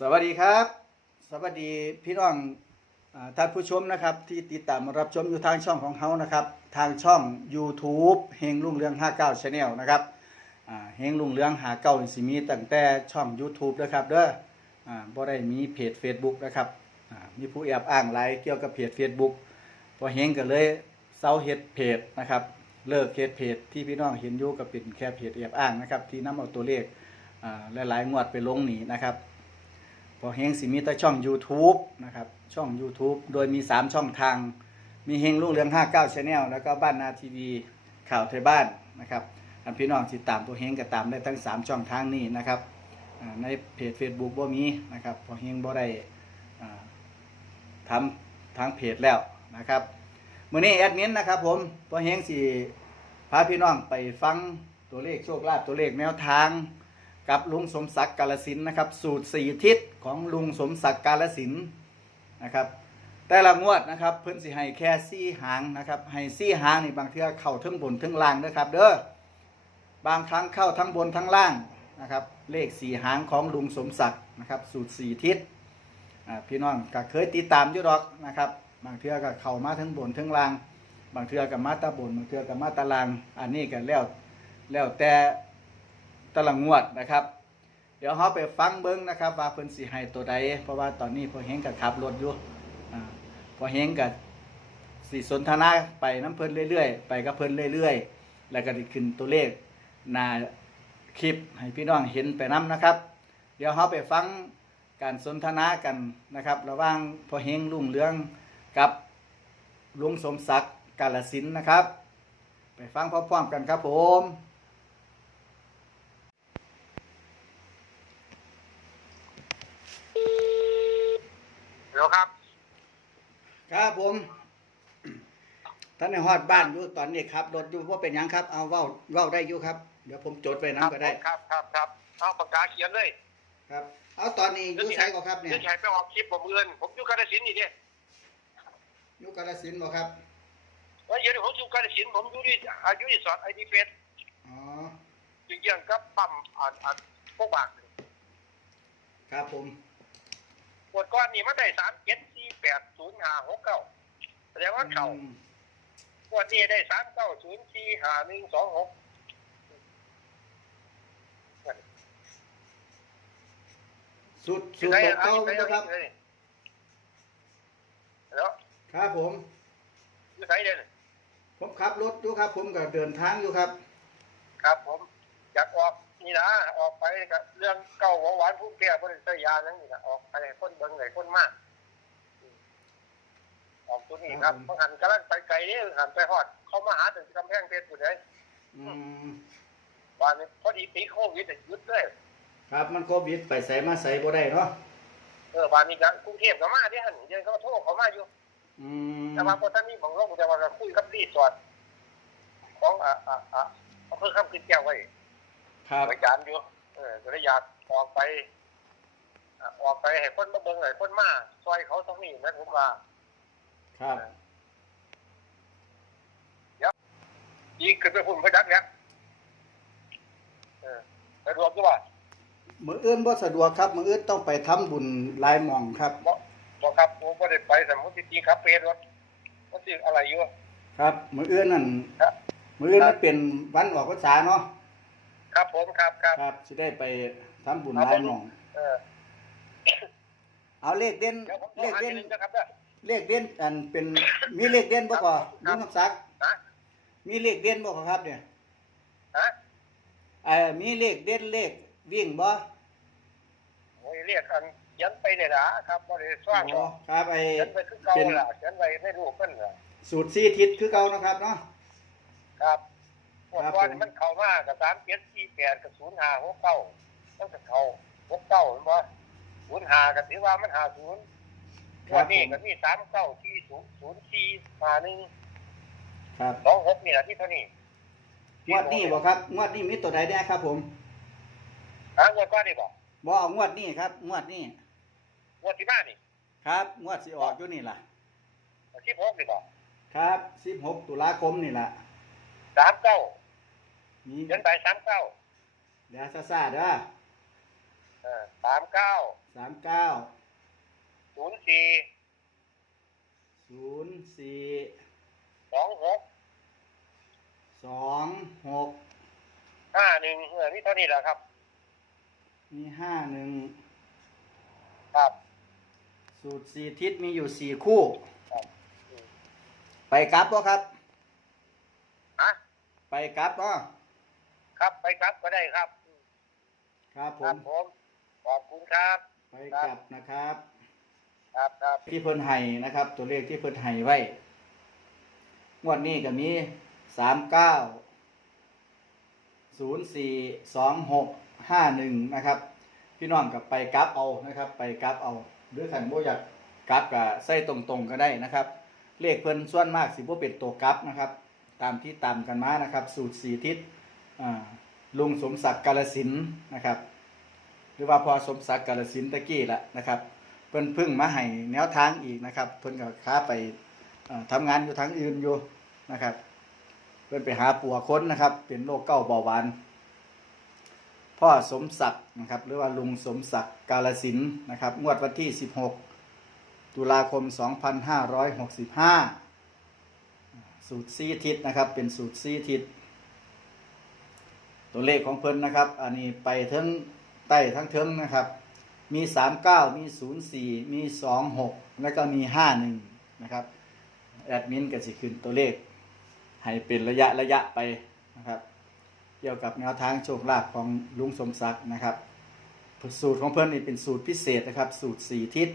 สวัสดีครับ สวัสดีพี่น้องท่านผู้ชมนะครับที่ติดตามรับชมอยู่ทางช่องของเขานะครับทางช่อง YouTube เฮงรุ่งเรือง 59 Channel นะครับเฮงรุ่งเรืองหาเก้าสิมีตั้งแต่ช่อง YouTube นะครับเด้ออ่าบ่ได้มีเพจ Facebook นะครับมีผู้แอบอ้างหลายเกี่ยวกับเพจ Facebook พอเฮงก็เลยเซาเฮ็ดเพจนะครับเลิกเฮ็ดเพจที่พี่น้องเห็นอยู่ก็เป็นแค่เพจแอบอ้างนะครับที่นำเอาตัวเลขหลายๆงวดไปลงนี่นะครับ อเฮงสิมีแต่ช่อง YouTube นะครับช่อง YouTube โดยมี 3 ช่องทาง มีเฮงรุ่งเรือง 59 Channel แล้วก็บ้านนาทีวีข่าวไทยบ้านนะครับอันพี่น้องติดตามตัวเฮงก็ตามได้ทั้ง 3 ช่องทางนี้นะครับในเพจ Facebook บ่มีนะครับพอเฮงบ่ได้ทำทางเพจแล้วนะครับมื้อนี้แอดมินนะครับผมพอเฮงสิพาพี่น้องไปฟังตัวเลขโชคลาภตัวเลขแนวทาง กับลุงสมศักดิ์กาลสินนะครับ สูตรสี่ทิศของลุงสมศักดิ์กาลสินนะครับ แต่ละงวดนะครับเพิ่นสิให้แค่ซี่หางนะครับให้ซี่หางนี่บางเทื่อเข้าทั้งบนทั้งล่างนะครับ เด้อบางครั้งเข้าทั้งบนทั้งล่างนะครับ เลขสี่หางของลุงสมศักดิ์นะครับ สูตรสี่ทิศพี่น้องก็เคยติดตามอยู่ดอกนะครับ บางเทื่อก็เข้ามาทั้งบนทั้งล่าง บางเทื่อก็มาตาบนบางเทื่อก็มาตาล่าง อันนี้ก็แล้วแล้วแต่ ตละงวดนะครับ เดี๋ยวเราไปฟังเบิ้งนะครับ ว่าเพิ่นสิให้ตัวใด เพราะว่าตอนนี้พอเฮงกับขับรถอยู่อพอเฮงกับสิสนทนาไปน้ำเพิ่นเรื่อยๆ ไปกับเพิ่นเรื่อยๆ แล้วก็ได้ขึ้นตัวเลขหน้าคลิปให้พี่น้องเห็นไปน้ำนะครับ เดี๋ยวเราไปฟังการสนทนากันนะครับ ระหว่างพอเฮงรุ่งเรืองกับลุงสมศักดิ์กาลสินนะครับ ไปฟังพร้อมๆกันครับผม เดี๋ยวครับ ครับผมท่านในฮอดบ้านอยู่ตอนนี้ครับรถอยู่ว่าเป็นหยังครับ เอาเว้าเว้าได้อยู่ครับ เดี๋ยวผมจดไว้น้ำก็ได้ครับครับครับเอาปากกาเขียนเลยครับ เอาตอนนี้อยู่ใช้ก็ครับเนี่ยจะใช้ไปออกคลิปผมเงินผมอยู่กาฬสินธุ์นี่เนี่ยอยู่กาฬสินธุ์บ่ครับแล้วเดี๋ยวผมอยู่กาฬสินธุ์ผมอยู่ที่อายุที่สอนไอดีเฟสอ๋อจึงยังกับปั๊มอ่านอ่านพวกบางครับผมป วดก้อนนี่มันได้สามเจ็ดสี่แปดศูนย์ห้าหกเก้าแสดงว่าเข่าอืมปวดนี่ได้สามเก้าศูนย์สี่ห้าหนึ่งสองหกสุดสุดตกเก้าบ่ครับ แล้วครับผมอยู่ไหนเด่นผมขับรถอยู่ครับ ผมก็เดินทางอยู่ครับ ครับผมอยากออก นี่นะออกไปกับเรื่องเก่าหวานผู้แก่บริษัทยานั่นนี่นะออกไปให้คนเบิ่งให้คนมากอืมออกตัวนี้ครับครับผมบางหันกำลังไปไกลนี่หันไปฮอด เขามาหาถึงกำแพงเพชรอยู่ไหนอืมบ้านนี้พอดีปีโควิดอะหยุดเลยครับมันโควิดไปใส่มาใส่บ่ได้เนาะเออบ้านนี้ก็กรุงเทพก็มาที่หันเดินเขาโทรเขามาอยู่อืมแต่ว่าพอท่านนี่บอกลงแต่ว่าก็คุยกับรีสอร์ทของอ่าอ่าอ่าอำเภอคำขึ้นแก้วไว้ ครับอาจารย์อยู่เออก็เลยอยากออกไปอะออกไปให้คนมาเบิ่งให้คนมาซอยเขาตรงนี้นะผมว่า ครับอีกขึ้นไปพุ่นไปจักเนี่ยเออไปรวมด้วยว่ามื้ออื่นบ่สะดวกครับ มื้ออื่นต้องไปทำบุญหลายหม่องครับบอกครับผมก็ได้ไปสมมติจริงครับเป็นรถมันสิอะไรอยู่ครับ มื้ออื่นนั่นครับมื้ออื่นมันเป็นวันออกพรรษาเนาะ ครับผมครับครับครับสิได้ไปทำบุญครับหลายหม่อง เออเอาเลขเด่นเดี๋ยวผมโทรเลขหาเด่ทีนนึงนะครับเด้อ เลขเด่นอันเป็นมีเลขเด่นบ่ก่อครัลุบ งคำศักดิ์นะมีเลขเด่นบ่ก่อครับเนี่ยฮะเอ่อมีเลขเด่นเลขวิ่งบ่โอ้ยเรียกกันเขียันไปเนี่ยนะครับบ่ได้สร้างหรอ๋ออกครับไอ้เขียันไปคือเก่าล่ะเขียันไว้ในรูปเพิ่นล่ะสูตรสี่ทิศคือเก่านะครับเนาะ ครับ หมดครับวันผมมันเข้ามากับสามเจ็ดสี่แปดกับศูนย์ห้าหกเก้ามันก็เข้าหกเก้าเห็นบ่ศูนย์ห้าก็ถือว่ามันห้าศูนย์ครัวับนนี้ผมก็มีสามเก้าที่ศูนย์ศูนย์สี่ห้าหนึ่งครับสองหกนี่แหละที่เท่านี้งวดนี้บ่ครับงวดนี้มีตัวใดแน่ครับ ผมอะงวดก้อนนี่บอกบ่เอางวดนี้ครับ งวดนี้งวดที่บ้านนี่ครับงวดสิออกอยู่นี่ล่ะที่หกนี่บอกครับ16ตุลาคมนี่ล่ะสามเก้า มีเดินไปสามเก้าเดี๋ยวซ่าๆเด้อเออสามเก้าสามเก้าศูนย์สี่ศูนย์สี่สองหกสองหกห้าหนึ่งเออนี่เท่านี้แหละครับ มีห้าหนึ่งครับ สูตรสี่ทิศมีอยู่สี่คู่ ครับอืมไปกลับบ่ครับ ฮะไปกลับบ่ครับ ไปครับก็ได้ครับ ครับผครัม บผมขอบคุณครับ ไปกลับนะครับ ครับครับ ที่เพิ่นให้นะครับ ตัวเลขที่เพิ่นให้ไว้ งวดนี้ก็มีสามเก้าศูนย์สี่สองหกห้าหนึ่งนะครับ พี่น้องกับไปกลับเอานะครับ ไปกลับเอา หรือขันโบอยากกลับกับใส่ตรงๆก็ได้นะครับ เลขเพิ่นส่วนมากสิบ่เป็นตัวกลับนะครับ ตามที่ตามกันมานะครับ สูตรสีทิศอ่า ลุงสมศักดิ์กาลสินนะครับ หรือว่าพอสมศักดิ์กาลสินตะกี้ละนะครับเพิ่นพึ่งมาให้แนวทางอีกนะครับเพิ่นก็ค้าไปเอ่อทำงานอยู่ทางอื่นอยู่นะครับ เพิ่นไปหาปัวค้นนะครับ เป็นโรคเก้าเบาหวานพ่อสมศักดิ์นะครับ หรือว่าลุงสมศักดิ์กาลสินนะครับ งวดวันที่ 16 ตุลาคม 2565 สูตรซีทิศนะครับ เป็นสูตรซีทิศ ตัวเลขของเพิ่นนะครับ อันนี้ไปทั้งใต้ทั้งเทิงนะครับ มี 39 มี 04 มี 26 แล้วก็มี 51 นะครับแอดมินก็สิขึ้นตัวเลข ให้เป็นระยะระยะไปนะครับ เกี่ยวกับแนวทางโชคลาภของลุงสมศักดิ์นะครับสูตรของเพิ่นนี่เป็นสูตรพิเศษนะครับ สูตรสี่ทิศ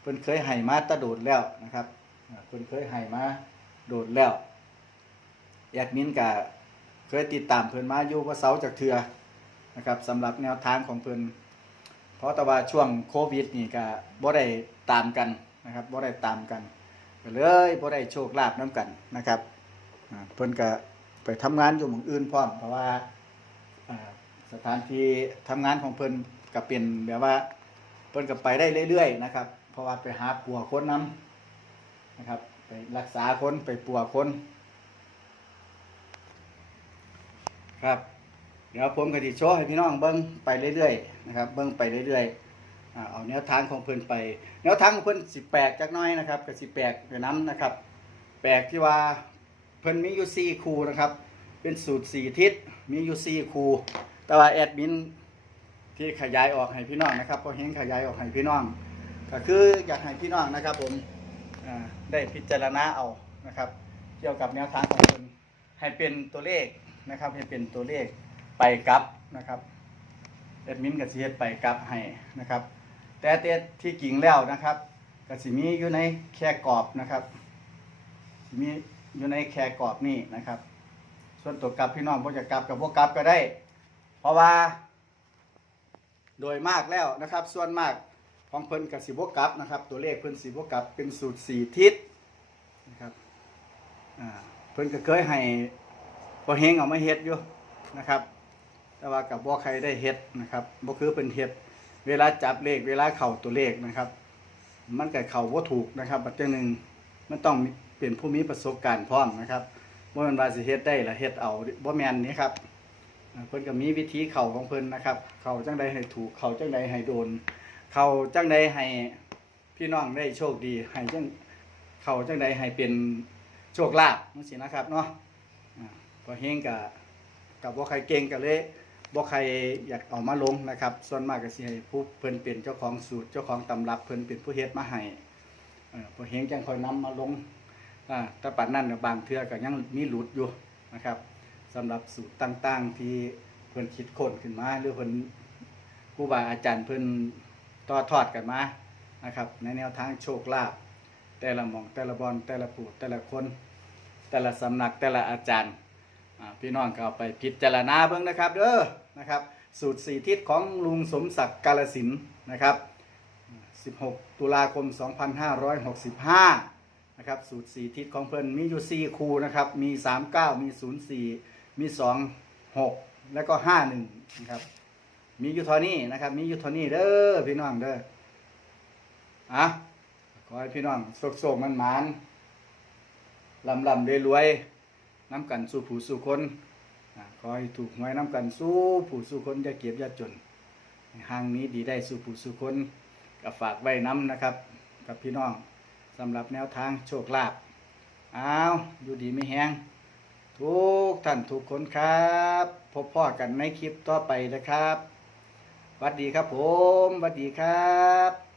เพิ่นเคยให้มาตะโดดแล้วนะครับเพิ่นเคยให้มาโดดแล้วแอดมินก็ เคยติดตามเพิ่นมาอยู่ว่าเสาจากเทือนะครับสำหรับแนวทางของเพิ่นเพราะแต่ว่าช่วงโควิดนี่ก็บ่ได้ตามกันนะครับบ่ได้ตามกันก็เลยบ่ได้โชคลาภน้กันนะครับเพิ่นก็ไปทำงานอยู่หม่องอื่นพร้อมเพราะว่าสถานที่ทำงานของเพิ่นก็เป็นแบบว่าเพิ่นก็ไปได้เรื่อยๆนะครับ เพราะว่าไปหาปัวคนนํนะครับไปรักษาคนไปปัวคน ครับ เดี๋ยวผมก็สิโชว์ให้พี่น้องเบิ้งไปเรื่อยๆนะครับเบิ้งไปเรื่อยๆอ่าเอาแนวทางของเพิ่นไป แนวทางของเพิ่นสิแปลกจักหน้อยนะครับก็สิแปลกไปน้ำนะครับ แปลกที่ว่าเพิ่นมีอยู่สี่คูนะครับ เป็นสูตรสี่ทิศมีอยู่สี่คูแต่ว่าแอดมินที่ขยายออกให้พี่น้องนะครับพอเห็นขยายออกให้พี่น้อง ก็คืออยากให้พี่น้องนะครับ ผมได้พิจารณาเอานะครับ เกี่ยวกับแนวทางของเพิ่นให้เป็นตัวเลข นะครับให้เป็นตัวเลขไปกลับนะครับแอดมินกับสิเฮ็ดไปกลับให้นะครับ แต่แต่ที่กิ่งแล้วนะครับก็สิมีอยู่ในแค่กรอบนะครับสิมีอยู่ในแค่กรอบนี่นะครับ ส่วนตัวกลับพี่น้องบ่จะกลับกับบ่กลับก็ได้ เพราะว่า โดยมากแล้วนะครับ ส่วนมากของเพิ่นกับสิบ่กลับนะครับ ตัวเลขเพิ่นสิบ่กลับเป็นสูตรสี่ทิศนะครับเพิ่นก็เคยให้ พอเฮงเอามาเฮ็ดอยู่นะครับ แต่ว่ากับบ่ใครได้เฮ็ดนะครับบ่คือเป็นเฮ็ดเวลาจับเลขเวลาเข้าตัวเลขนะครับ มันก็เข้าบ่าถูกนะครับบัดจังหนึงมันต้องเป็นผู้มีประสบการณ์พร้อมนะครับบ่แม่นวาสิเฮ็ดได้ละเฮ็ดเอาบ่แมนนี่ครับเพิ่นก็มีวิธีเข้าของเพิ่นนะครับ เข้าจังใดให้ถูกเข้าจังใดให้โดน เข้าจังใดให้พี่น้องได้โชคดีให้จังเข้าจังใดให้เป็นโชคลาภจังซี่นะครับเนาะ พอเฮงก็กับบ่ใครเก่งกันเลยบ่ใครอยากเอามาลงนะครับ ส่วนมากก็สิให้ผู้เพิ่นเป็นเจ้าของสูตร เจ้าของตำรับเพิ่นเป็นผู้เฮ็ดมาให้เอ่อพอเฮงจังค่อยนํมาลงอ่าแต่ปัจนั้นเนี่ยบางเทื่อก็ยังมีหลุดอยู่นะครับสำหรับสูตรต่างๆที่เพิ่นคิดค้นขึ้นมาหรือเพิ่นครูบาอาจารย์เพิ่นต่อทอดกันมานะครับในแนวทางโชคลาภแต่ละหม่องแต่ละบอนแต่ละปู่แต่ละคน แต่ละสำนักแต่ละอาจารย์ อ่าพี่น้องก็เอาไปพิจารณาเบิ่งนะครับเด้อนะครับ สูตรสี่ทิศของลุงสมศักดิ์กาลสินธุ์นะครับ 16 ตุลาคม 2565 นะครับ สูตรสี่ทิศของเพิ่นมีอยู่ 4 คูนะครับ มี 39 มี 04 มี 26 แล้วก็ 51 นะครับ มีอยู่เท่านี้นะครับ มีอยู่เท่านี้เด้อพี่น้องเด้ออะขอให้พี่น้องโศกๆมันหมานลำลำๆรวยๆ น้ำกันสู่ผู้สู่คนอ่าขอให้ถูกหวยน้ำกันสู้ผู้สู่คนอย่าเก็บยาจนห่างนี้ดีได้สู่ผู้สู่คนก็ฝากไว้น้ำนะครับ กับพี่น้องสำหรับแนวทางโชคลาภอ้าวอยู่ดีไม่แห้งทุกท่านทุกคนครับ พบพ่อกันในคลิปต่อไปนะครับหวัดดีครับผมหวัดดีครับ